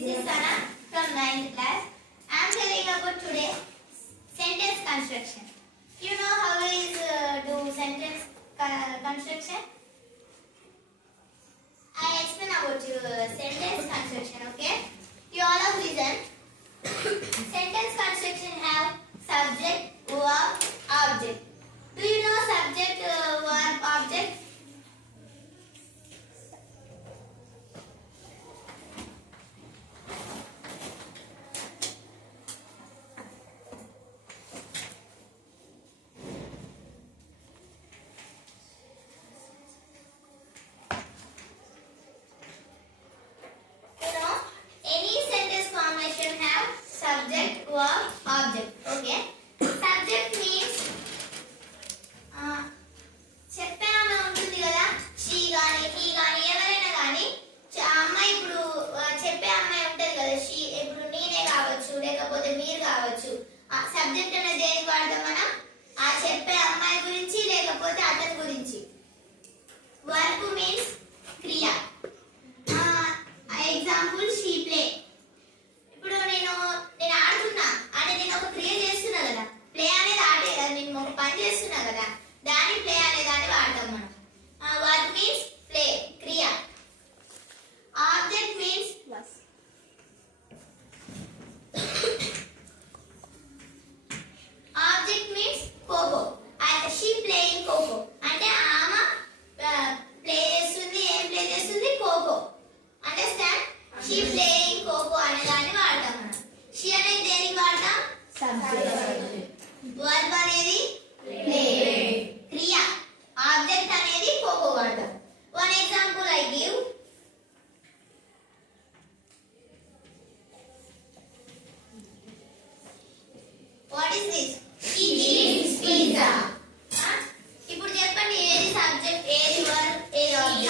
This is Sana from 9th class. I am telling about today sentence construction. You know how is do sentence construction? I explain about you sentence construction. Okay, you all have listen. Sentence construction have subject, verb, object. Do you know subject, verb, object? Subject, verb, object. Okay. Subject means చెప్పామే ఉంటుంది కదా, she గాని he గాని ఎవరైనా గాని అమ్మాయి ఇప్పుడు చెప్పే అమ్మాయి ఉంటుంది కదా, షీ ఇప్పుడు నేనే కావచ్చు లేకపోతే మీరు కావచ్చు. సబ్జెక్ట్ అనేది దేనికి వాడతాం మనం? ఆ చెప్పే అమ్మాయి గురించి లేకపోతే అతని గురించి. వర్బ్ మీన్స్ క్రియ. Example she play. ఇప్పుడు నేను ఆడుతున్నా అంటే నేను ఒక క్రియ చేస్తున్నా కదా, ప్లే అనేది ఆడే కదా, నేను ఒక పని చేస్తున్నా కదా, దాన్ని ప్లే అనే దాన్ని వాడతాం మనం. వర్బ్ మీన్స్ ప్లే, క్రియ. Object means object means kho-kho. She playing kho-kho అంటే ఆమె ప్లే చేస్తుంది. ఏం ప్లే చేస్తుంది? Kho-kho. Understand? She playing kho-kho అనే దాన్ని వాడతాం మనం. షీ అనేది దేనికి వాడతాం? వర్బ్ అనేది ప్లే, క్రియ. ఆబ్జెక్ట్ అనేది కోకో వాడతాం. One example I give. What is this? She eats pizza. ఇప్పుడు చెప్పండి, ఏది సబ్జెక్ట్, ఏది వర్బ్, ఏది ఆబ్జెక్ట్?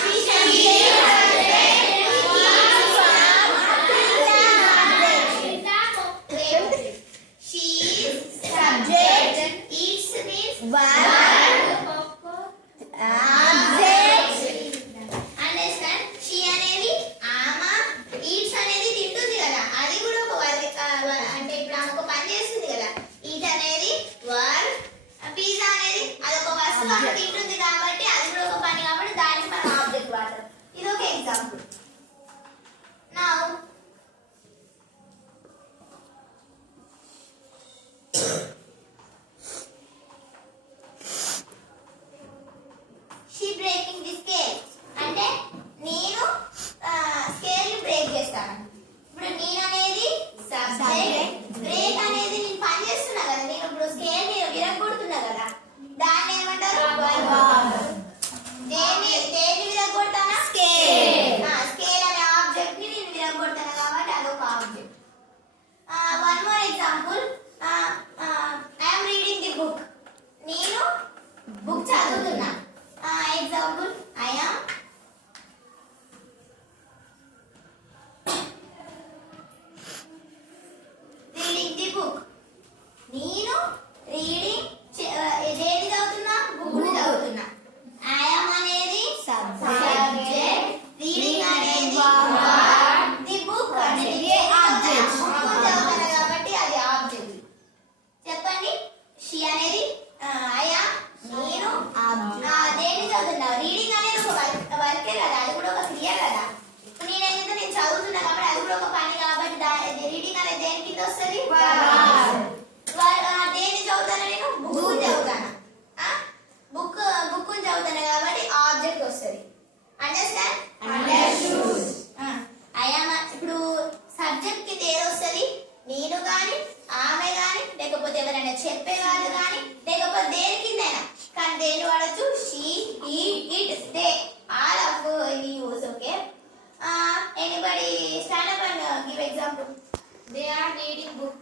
తింటుంది కాబట్టి అది కూడా ఒక పని కాబట్టి దానికి మనం ఆబ్జెక్ట్ వాడతాం. ఇది ఒక example. Now she breaking the scale అంటే నేను స్కేల్ ని బ్రేక్ చేస్తాను. ఇప్పుడు నేను అనేది సబ్జెక్ట్, బ్రేక్ అనేది నేను పని చేస్తున్నా కదా, నేను ఇప్పుడు స్కేల్ ని విరగొడుతున్నా కదా, దాన్ని ఏమంటారు? దేన్ని విరగొడతానా? స్కేల్. స్కేల్ అనే ఆబ్జెక్ట్ ని నేను విరగొడతాను కాబట్టి అదొక object. One more example. I am reading the book. నేను బుక్ చదువుతున్నా. Example I am reading the book. నేను రీడింగ్ దేని చదువుతున్నా? బుక్ చదువుతున్నా. ఐ యామ్ అనేది సబ్జెక్ట్, రీడింగ్ అనేది వర్బ్, ది బుక్ అనేది ఆబ్జెక్ట్. బుక్ చదువుతున్నా కాబట్టి అది ఆబ్జెక్ట్. చెప్పండి, షీ అనేది ఐ యామ్ నేను దేని చదువుతున్నా? రీడింగ్ అనేది ఒక వర్కే కదా, అది కూడా ఒక క్రియ కదా. నేనైతే నేను చదువుతున్నా కాబట్టి అది కూడా ఒక పని కాబట్టి రీడింగ్ అనేది దేని కింద వస్తుంది? దేని చదువుతాను? నేను బుక్ చదువుతాను. బుక్ చదువుతాను కాబట్టి ఆబ్జెక్ట్ వస్తుంది. అండర్స్టాండ్? ఇప్పుడు సబ్జెక్ట్ కింద ఏది వస్తుంది? నేను గాని, ఆమె గాని, లేకపోతే ఎవరైనా చెప్పే వాళ్ళు గాని, లేకపోతే దేని కిందైనా కానీ దేని వాడచ్చు? She, he, it, they, all of use. Okay. Anybody stand up and give example. They are reading book.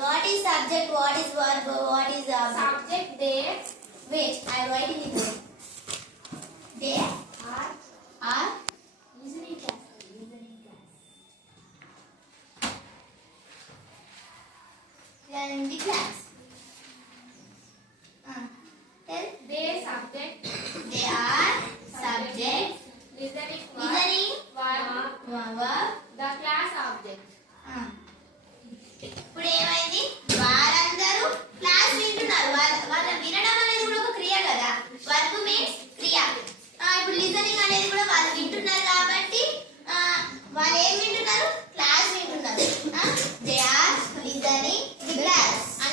What is subject? What is verb? What is Subject they. Wait, I am writing it. They